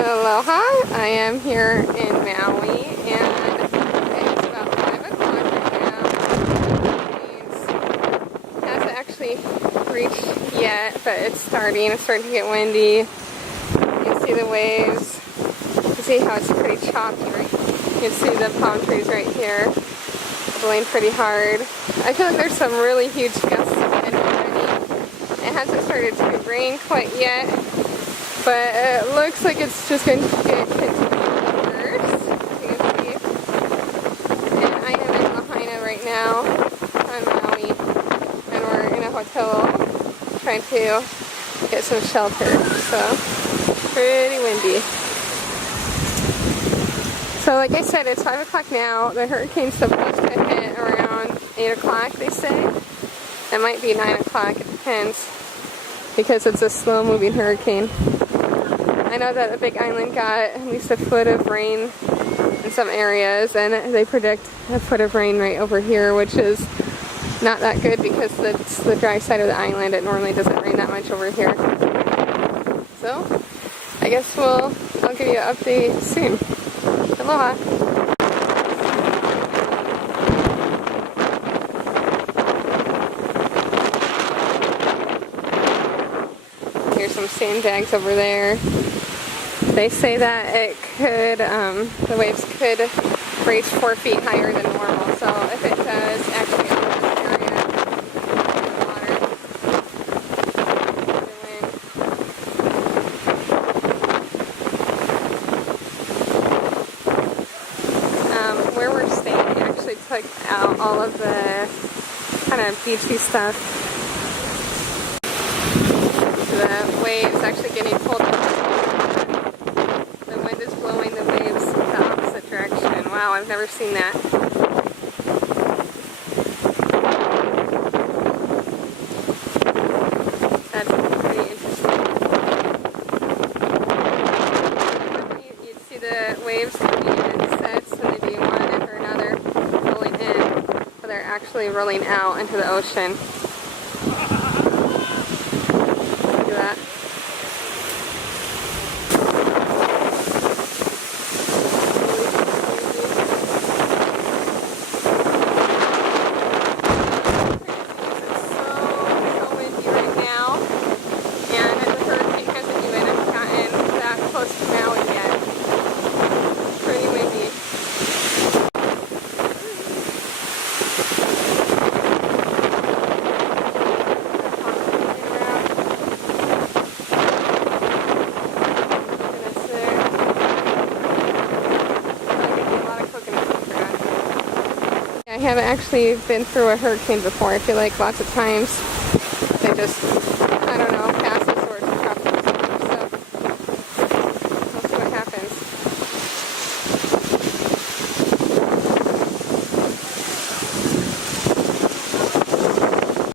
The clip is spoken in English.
Aloha, I am here in Maui and it's about 5 o'clock right now. It hasn't actually reached yet, but it's starting to get windy. You can see the waves. You can see how it's pretty choppy, right? You can see the palm trees right here blowing pretty hard. I feel like there's some really huge gusts of wind already. It hasn't started to rain quite yet, but it looks like it's just going to get continually worse, as you can see. And I am in Lahaina right now on Maui, and we're in a hotel trying to get some shelter, so pretty windy. So like I said, it's 5 o'clock now. The hurricane's supposed to hit around 8 o'clock, they say. It might be 9 o'clock, it depends, because it's a slow-moving hurricane. I know that the Big Island got at least a foot of rain in some areas, and they predict a foot of rain right over here, which is not that good because it's the dry side of the island. It normally doesn't rain that much over here. So, I guess I'll give you an update soon. Aloha! Here's some sandbags over there. They say that it could, the waves could reach 4 feet higher than normal. So if it does actually get over this area, the water, the wind. Where we're staying, we actually took out all of the kind of beachy stuff. The waves actually getting pulled. The wind is blowing the waves the opposite direction. Wow, I've never seen that. That's pretty interesting. Normally you'd see the waves coming in sets when they do one after another, rolling in, but they're actually rolling out into the ocean. That. It's so windy right now, and the hurricane hasn't even gotten that close to Maui yet. It's pretty windy. I haven't actually been through a hurricane before. I feel like lots of times they just, I don't